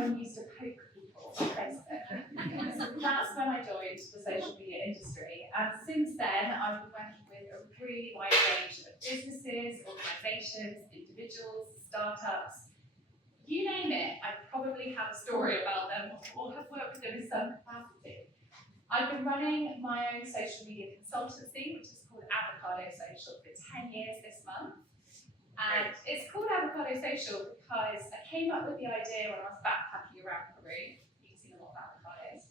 everyone used to poke people on Facebook. So that's when I joined the social media industry. And since then, I've been working with a really wide range of businesses, organisations, individuals, startups. You name it, I probably have a story about them or have worked with them in some capacity. I've been running my own social media consultancy, which is called Avocado Social, for 10 years this month. And it's called Avocado Social because I came up with the idea when I was backpacking around Peru, eating a lot of avocados.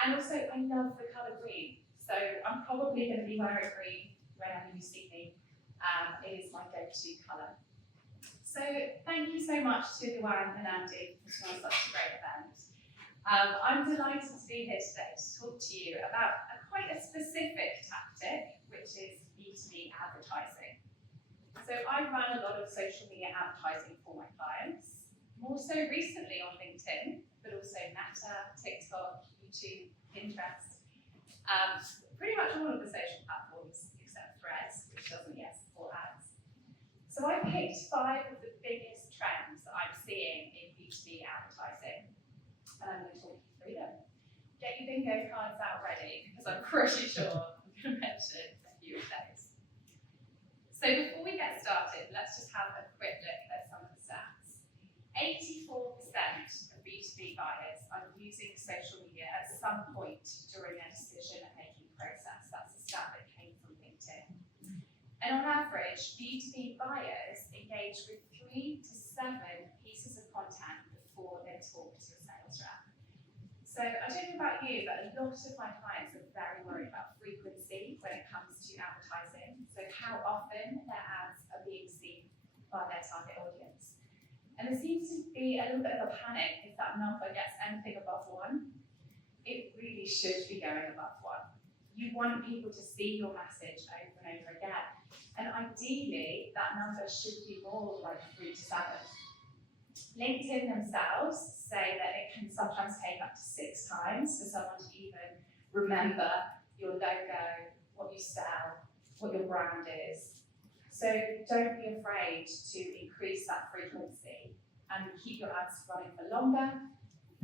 And also, I love the colour green. So I'm probably going to be wearing green whenever you see me. It is my go-to colour. So thank you so much to Luan and Andy for putting on such a great event. I'm delighted to be here today to talk to you about quite a specific tactic, which is B2B advertising. So I run a lot of social media advertising for my clients, more so recently on LinkedIn, but also Meta, TikTok, YouTube, Pinterest, pretty much all of the social platforms except Threads, which doesn't yet support ads. So I picked 5 of the biggest trends that I'm seeing in B2B advertising, and I'm going to talk you through them. Get your bingo cards out ready, because I'm pretty sure I'm going to mention a few of those. So before we get started, let's just have a quick look at some of the stats. 84% of B2B buyers are using social media at some point during their decision-making process. That's a stat that came from LinkedIn. And on average, B2B buyers engage with 3 to 7 pieces of content before they talk to a sales rep. So I don't know about you, but a lot of my clients are very worried about frequency when it comes to advertising. So how often their ads are being seen by their target audience. And there seems to be a little bit of a panic if that number gets anything above 1. It really should be going above 1. You want people to see your message over and over again. And ideally, that number should be more like 3 to 7. LinkedIn themselves say that it can sometimes take up to 6 times for someone to even remember your logo, what you sell, what your brand is. So don't be afraid to increase that frequency and keep your ads running for longer,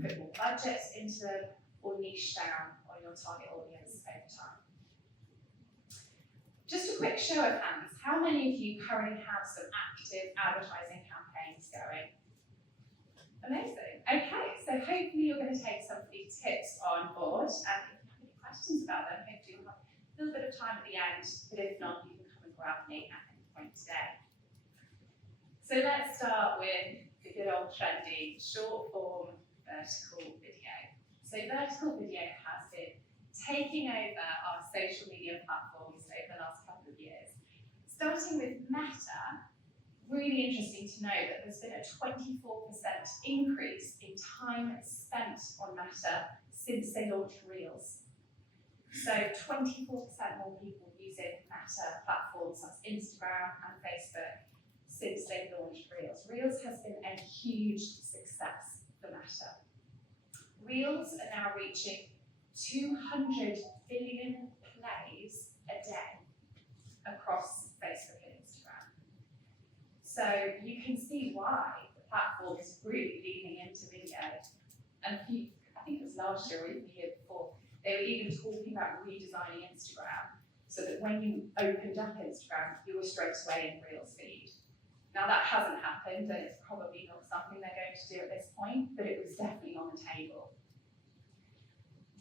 put more budget into them, or niche down on your target audience over time. Just a quick show of hands, how many of you currently have some active advertising campaigns going? Amazing. Okay, so hopefully you're going to take some of these tips on board, and if you have any questions about them, hopefully we'll have a little bit of time at the end, but if not, you can come and grab me at any point today. So let's start with the good old trendy short form vertical video. So vertical video has been taking over our social media platforms over the last couple of years. Starting with Meta, really interesting to know that there's been a 24% increase in time spent on Meta since they launched Reels. So 24% more people using Meta platforms, that's Instagram and Facebook, since they launched Reels. Reels has been a huge success for Meta. Reels are now reaching 200 billion plays a day across Facebook and Instagram. So you can see why the platform is really leaning into video. And I think it was last year or even the year before, they were even talking about redesigning Instagram so that when you opened up Instagram, you were straight away in Reels feed. Now that hasn't happened, and it's probably not something they're going to do at this point, but it was definitely on the table.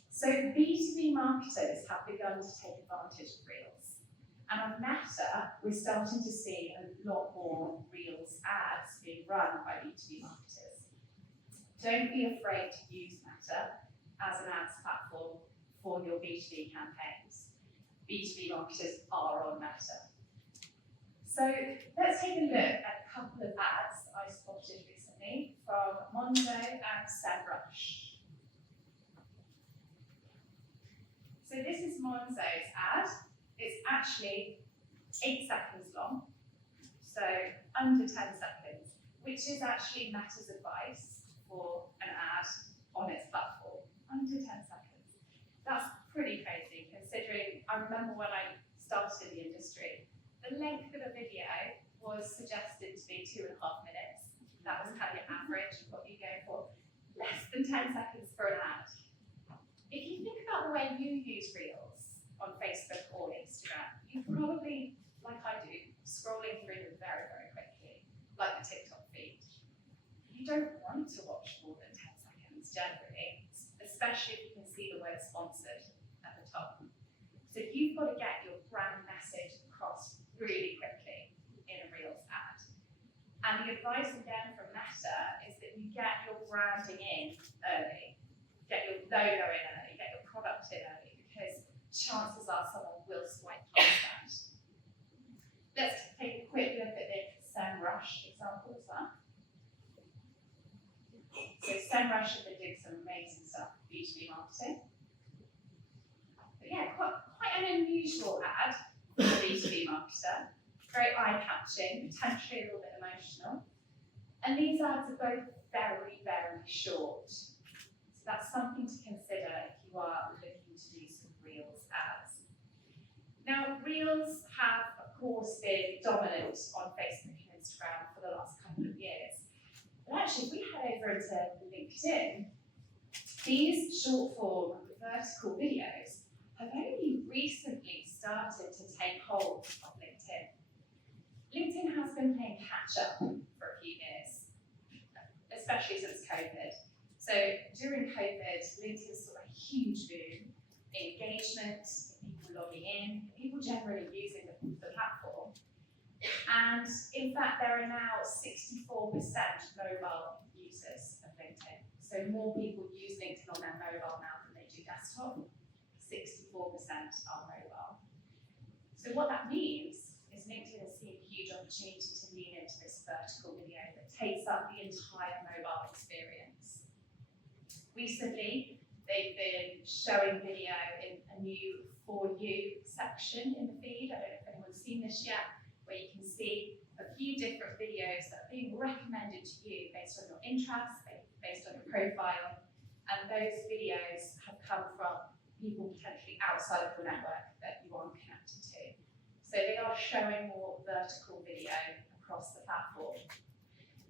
So B2B marketers have begun to take advantage of Reels. And on Meta, we're starting to see a lot more Reels ads being run by B2B marketers. Don't be afraid to use Meta as an ads platform for your B2B campaigns. B2B marketers are on Meta. So let's take a look at a couple of ads that I spotted recently from Mondo and SEMrush. So this is Monzo's ad. It's actually 8 seconds long, so under 10 seconds, which is actually Meta's advice for an ad on its platform, under 10 seconds. That's pretty crazy, considering I remember when I started in the industry, the length of a video was suggested to be 2.5 minutes. That was kind of your average of what you go for. than 10 seconds for an ad. If you think about the way you use Reels on Facebook or Instagram, you probably, like I do, scrolling through them very, very quickly, like the TikTok feed. You don't want to watch more than 10 seconds generally, especially if you can see the word sponsored at the top. So you've got to get your brand message across really quickly in a Reels ad. And the advice again from Meta is that you get your branding in early, get your logo in early, get your product in early, because chances are someone will swipe past that. Let's take a quick look at the SEMrush example as well. So SEMrush have been doing some amazing stuff with B2B marketing. But yeah, quite an unusual ad for a B2B marketer. Very eye-catching, potentially a little bit emotional. And these ads are both very, very short. So that's something to consider if you are looking to do some Reels ads. Now, Reels have, of course, been dominant on Facebook and Instagram for the last couple of years. But actually, if we head over into LinkedIn, these short-form vertical videos have only recently started to take hold of LinkedIn. LinkedIn has been playing catch-up for a few years, especially since COVID. So during COVID, LinkedIn saw a huge boom in engagement, in people logging in, people generally using the platform. And in fact, there are now 64% mobile users of LinkedIn. So more people use LinkedIn on their mobile now than they do desktop. 64% are mobile. So what that means is LinkedIn is seeing a huge opportunity to lean into this vertical video that takes up the entire mobile experience. Recently, they've been showing video in a new For You section in the feed. I don't know if anyone's seen this yet, where you can see a few different videos that are being recommended to you based on your interests, based on your profile, and those videos have come from people potentially outside of the network that you aren't connected to. So they are showing more vertical video across the platform.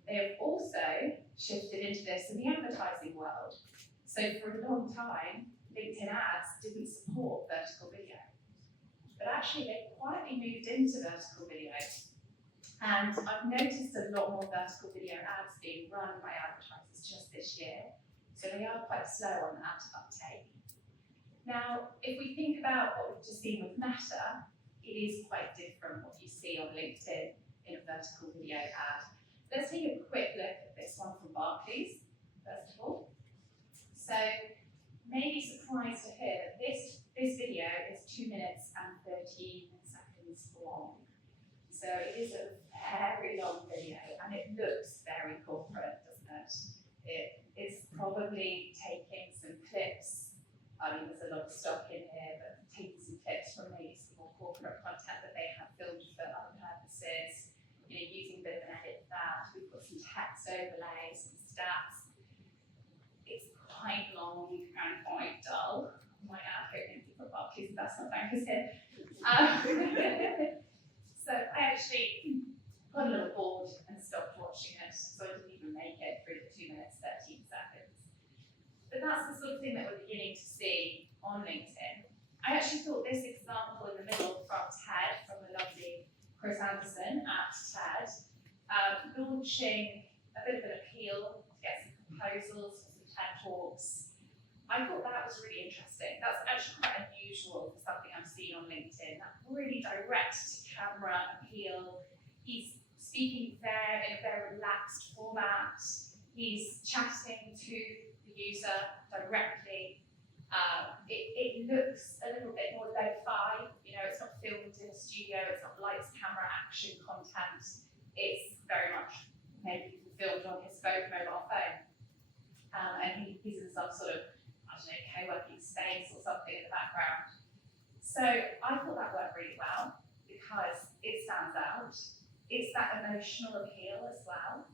They have also shifted into this in the advertising world. So for a long time, LinkedIn ads didn't support vertical video. But actually they've quietly moved into vertical video. And I've noticed a lot more vertical video ads being run by advertisers just this year. So they are quite slow on that uptake. Now, if we think about what we've just seen with Meta, it is quite different what you see on LinkedIn in a vertical video ad. Let's take a quick look at this one from Barclays, first of all. So, maybe surprised to hear that this video is 2 minutes and 13 seconds long. So it is a very long video and it looks very corporate, doesn't it? It's probably taking some clips. I mean, there's a lot of stock in here, but taking some clips from maybe some more corporate content that they have filmed for other purposes, using a bit of an edit for that. We've got some text overlays, some stats. It's quite long and quite dull. I might add, hoping people at Barclays Investment Bankers here. So I actually got a little bored and stopped watching it, so I didn't even make it through the 2 minutes, 13 seconds. But that's the sort of thing that we're beginning to see on LinkedIn. I actually thought this example in the middle from TED, from the lovely Chris Anderson at TED, launching a bit of an appeal to get some proposals for some TED Talks. I thought that was really interesting. That's actually quite unusual for something I've seen on LinkedIn, that really direct to camera appeal. He's speaking there in a very relaxed format. He's chatting to the user directly. It looks a little bit more lo-fi. It's not filmed in a studio. It's not lights, camera, action content. It's very much maybe filmed on his mobile phone. And he's in some sort of, co-working space or something in the background. So I thought that worked really well because it stands out. It's that emotional appeal as well.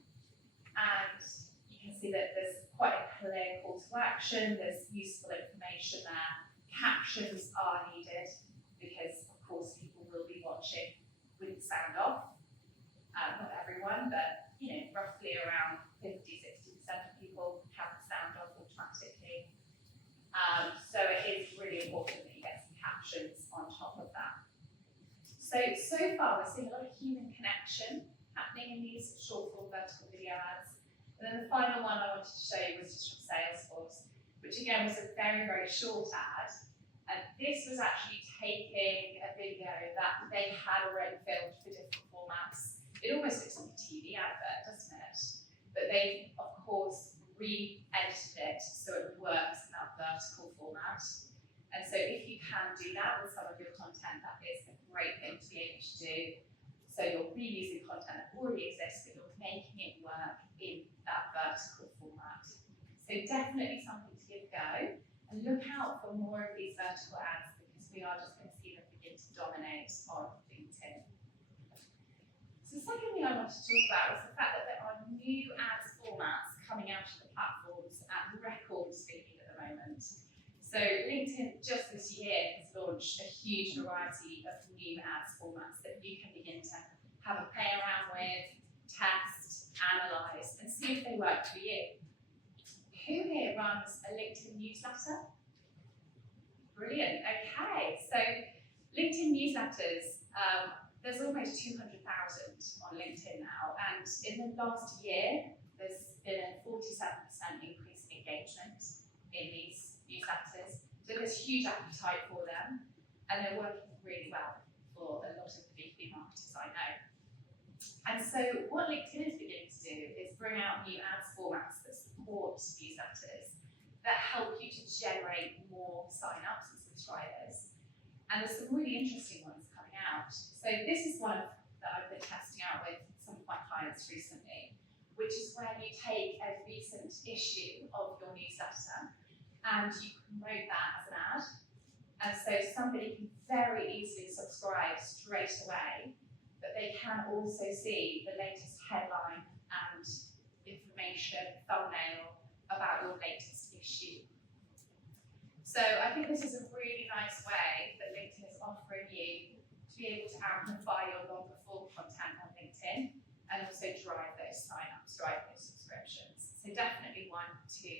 And you can see that there's quite a clear call to action, there's useful information there. Captions are needed because, of course, people will be watching with the sound off. Not everyone, but roughly around 50-60% of people have the sound off automatically. important that you get some captions on top of that. So far we're seeing a lot of human connection happening in these short form vertical video ads. And then the final one I wanted to show you was just from Salesforce, which again was a very, very short ad. And this was actually taking a video that they had already filmed for different formats. It almost looks like a TV advert, doesn't it? But they, of course, re-edited it so it works in that vertical format. And so if you can do that with some of your content, that is a great thing to be able to do. So you're reusing content that already exists, but you're making it work in that vertical format. So definitely something to give a go. And look out for more of these vertical ads because we are just going to see them begin to dominate on LinkedIn. So the second thing I wanted to talk about was the fact that there are new ads formats coming out of the platforms at record speed at the moment. So LinkedIn just this year has launched a huge variety of new ads formats that you can begin to have a play around with, test, analyse, and see if they work for you. Who here runs a LinkedIn newsletter? Brilliant, okay. So LinkedIn newsletters, there's almost 200,000 on LinkedIn now, and in the last year, there's been a 47% increase in engagement in these newsletters. So there's huge appetite for them, and they're working really well for a lot of B2B marketers I know. And so what LinkedIn is beginning to do is bring out new ads formats that support newsletters, that help you to generate more sign-ups and subscribers. And there's some really interesting ones coming out. So this is one that I've been testing out with some of my clients recently, which is where you take a recent issue of your newsletter and you promote that as an ad. And so somebody can very easily subscribe straight away, but they can also see the latest headline and information, thumbnail about your latest issue. So I think this is a really nice way that LinkedIn is offering you to be able to amplify your longer form content on LinkedIn and also drive those sign-ups, drive those subscriptions. So definitely one to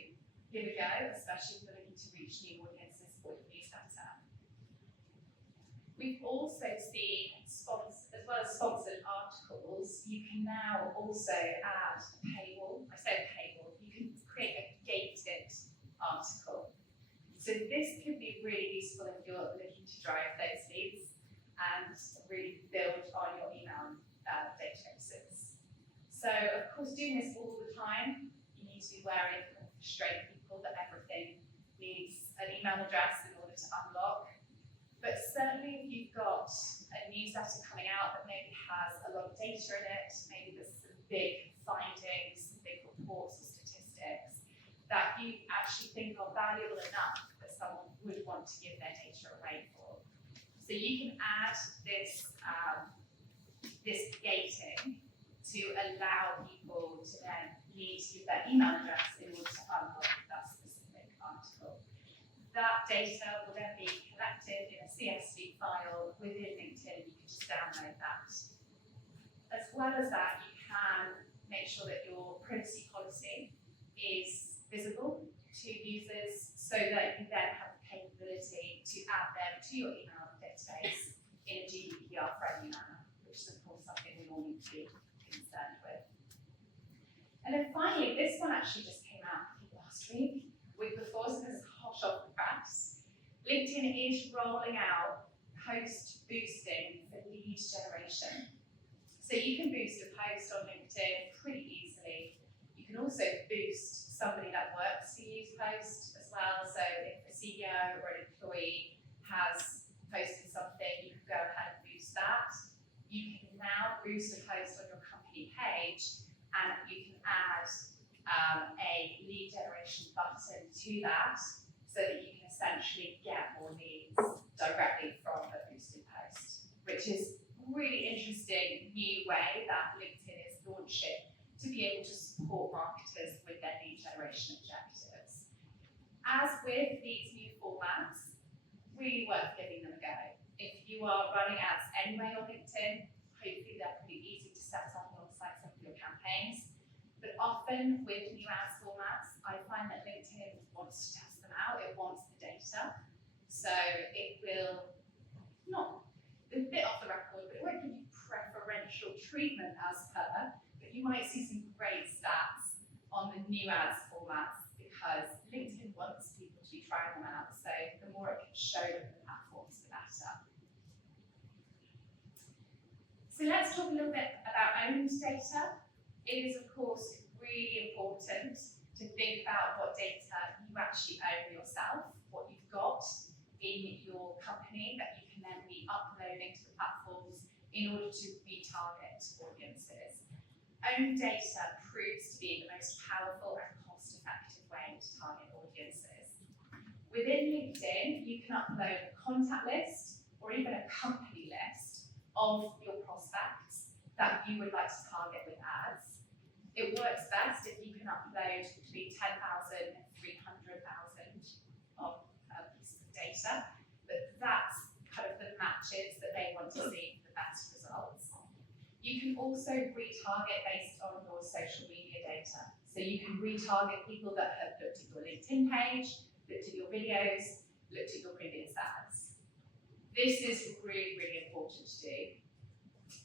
give a go, especially if you're looking to reach new audiences for your newsletter. We've also seen, as well as sponsored articles, you can now also add a paywall. I say a paywall, you can create a gated article. So this could be really useful if you're looking to drive those leads and really build on your email databases. So of course, doing this all the time, you need to be wary of frustrating people that everything needs an email address in order to unlock. But certainly if you've got a newsletter coming out that maybe has a lot of data in it, maybe there's some big findings, some big reports or statistics that you actually think are valuable enough that someone would want to give their data away for. So you can add this, this gating to allow people to then need to give their email address in order to unlock that specific article. That data will then be collected in a CSV file within LinkedIn. You can just download that. As well as that, you can make sure that your privacy policy is visible to users so that you then have the capability to add them to your email database in a GDPR-friendly manner, which is of course something we all need to be concerned with. And then finally, this one actually just came out last week before, so this is hot off the press. LinkedIn is rolling out post boosting for lead generation. So you can boost a post on LinkedIn pretty easily. You can also boost somebody that works for you's post as well. So if a CEO or an employee has posted something, you can go ahead and boost that. You can now boost a post on your company page, and you can add a lead generation button to that so that you can essentially get more leads directly from a boosted post, which is a really interesting new way that LinkedIn is launching to be able to support marketers with their lead generation objectives. As with these new formats, really worth giving them a go. If you are running ads anyway on LinkedIn, hopefully they're pretty easy to set up alongside some of your campaigns. But often with new ads formats, I find that LinkedIn wants to test them out, it wants the data. So So it will not, a bit off the record, but it won't give you preferential treatment as per, but you might see some great stats on the new ads formats because LinkedIn wants people to be trying them out. So the more it can show them the platforms, the better. So let's talk a little bit about owned data. It is, of course, really important to think about what data you actually own yourself, what you've got in your company that you can then be uploading to the platforms in order to retarget audiences. Owned data proves to be the most powerful and cost-effective way to target audiences. Within LinkedIn, you can upload a contact list or even a company list of your prospects that you would like to target with ads. It works best if you can upload between 10,000 and 300,000 of pieces of data, but that's kind of the matches that they want to see for the best results. You can also retarget based on your social media data. So you can retarget people that have looked at your LinkedIn page, looked at your videos, looked at your previous ads. This is really, really important to do.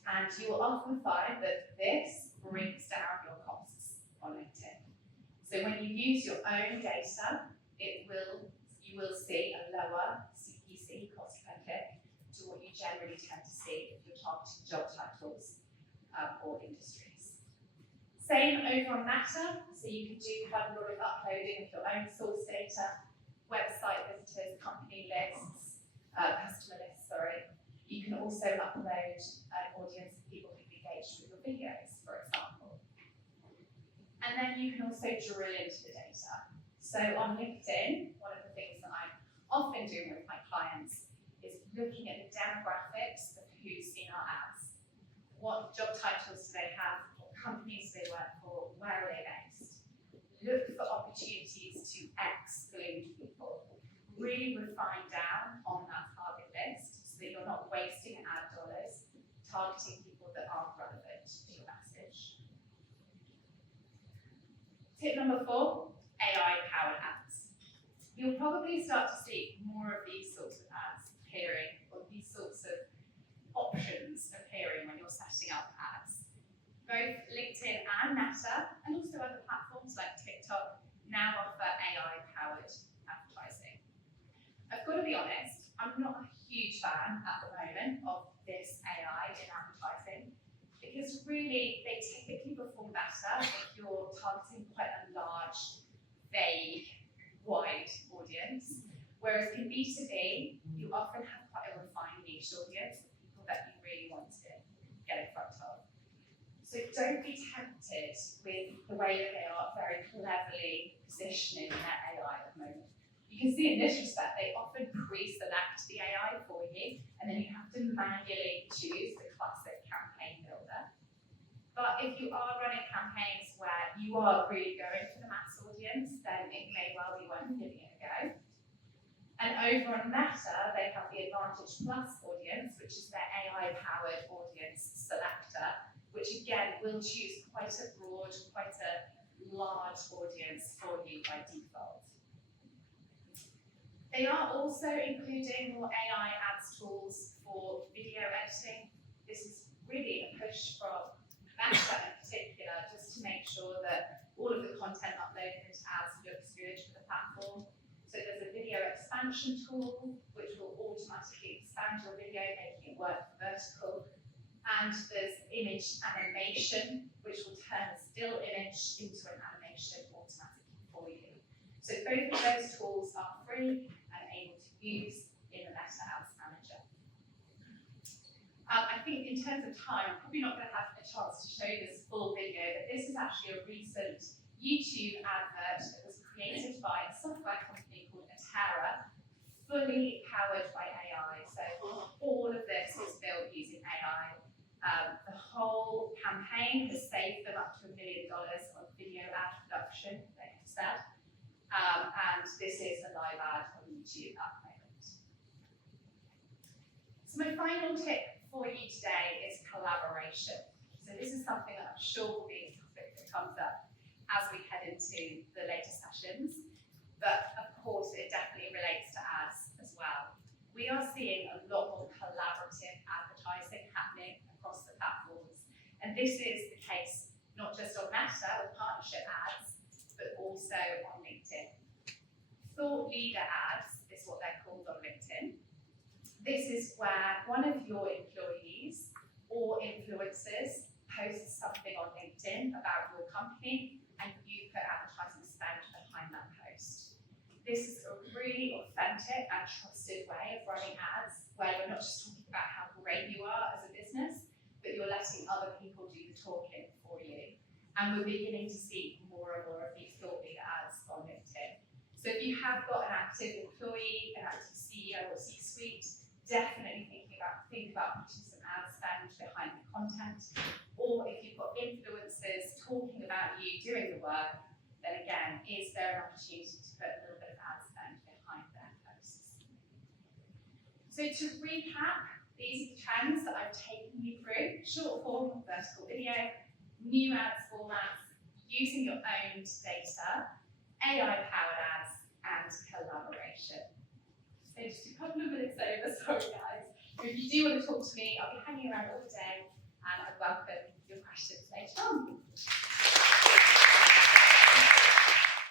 And you will often find that this brings down your costs on LinkedIn. So when you use your own data, you will see a lower CPC, cost per click, to what you generally tend to see if you're targeting job titles or industries. Same over on Meta, so you can do quite a lot of uploading of your own source data, website visitors, company lists, customer lists, sorry. You can also upload an audience of people who've engaged with your videos, for example. And then you can also drill into the data. So on LinkedIn, one of the things that I'm often doing with my clients is looking at the demographics of who's in our ads. What job titles do they have? What companies do they work for? Where are they based? Look for opportunities to exclude people. Really refine down on that target list so that you're not wasting ad dollars targeting people that aren't relevant to your message. Tip number 4, AI-powered ads. You'll probably start to see more of these sorts of ads appearing, or these sorts of options appearing when you're setting up ads. Both LinkedIn and Meta, and also other platforms like TikTok, now offer AI-powered advertising. I've got to be honest, I'm not a huge fan at the moment of this AI in advertising, because really they typically perform better if you're targeting quite a large, vague, wide audience. Whereas in B2B, you often have quite a refined niche audience, people that you really want to get in front of. So don't be tempted with the way that they are very cleverly positioning their AI at the moment. You can see in this respect, they often pre-select the AI for you, and then you have to manually choose the classic campaign builder. But if you are running campaigns where you are really going for the mass audience, then it may well be worth giving it a go. And over on Meta, they have the Advantage Plus audience, which is their AI-powered audience selector, which again will choose quite a broad, quite a large audience for you by default. They are also including more AI ads tools for video editing. This is really a push from Meta in particular, just to make sure that all of the content uploaded into ads looks good for the platform. So there's a video expansion tool, which will automatically expand your video, making it work vertical. And there's image animation, which will turn a still image into an animation automatically for you. So both of those tools are free and able to use in the Meta Ads Manager. I think in terms of time, I'm probably not going to have a chance to show this full video, but this is actually a recent YouTube advert that was created by a software company called Atara, fully powered by AI. So all of this is built using AI. The whole campaign has saved them up to $1 million on video ad production, they have said. And this is a live ad on YouTube at the moment. So my final tip for you today is collaboration. So this is something that I'm sure will be a topic that comes up as we head into the later sessions, but of course it definitely relates to ads as well. are seeing a lot more collaborative advertising happening across the platforms. And this is the case not just on Meta with partnership ads, but also on LinkedIn. Thought leader ads is what they're called on LinkedIn. This is where one of your employees or influencers posts something on LinkedIn about your company and you put advertising spend behind that post. This is a really authentic and trusted way of running ads where you're not just talking about how great you are as a business, but you're letting other people do the talking for you. And we're beginning to see more and more of these thought leader ads on LinkedIn. So if you have got an active employee, an active CEO or C-suite, definitely think about putting some ad spend behind the content. Or if you've got influencers talking about you doing the work, then again, is there an opportunity to put a little bit of ad spend behind their posts? So to recap, these are the trends that I've taken you through: short form, vertical video, new ads formats, using your own data, AI-powered ads, and collaboration. So just a couple of minutes over, sorry guys. But if you do want to talk to me, I'll be hanging around all day and I welcome your questions later on.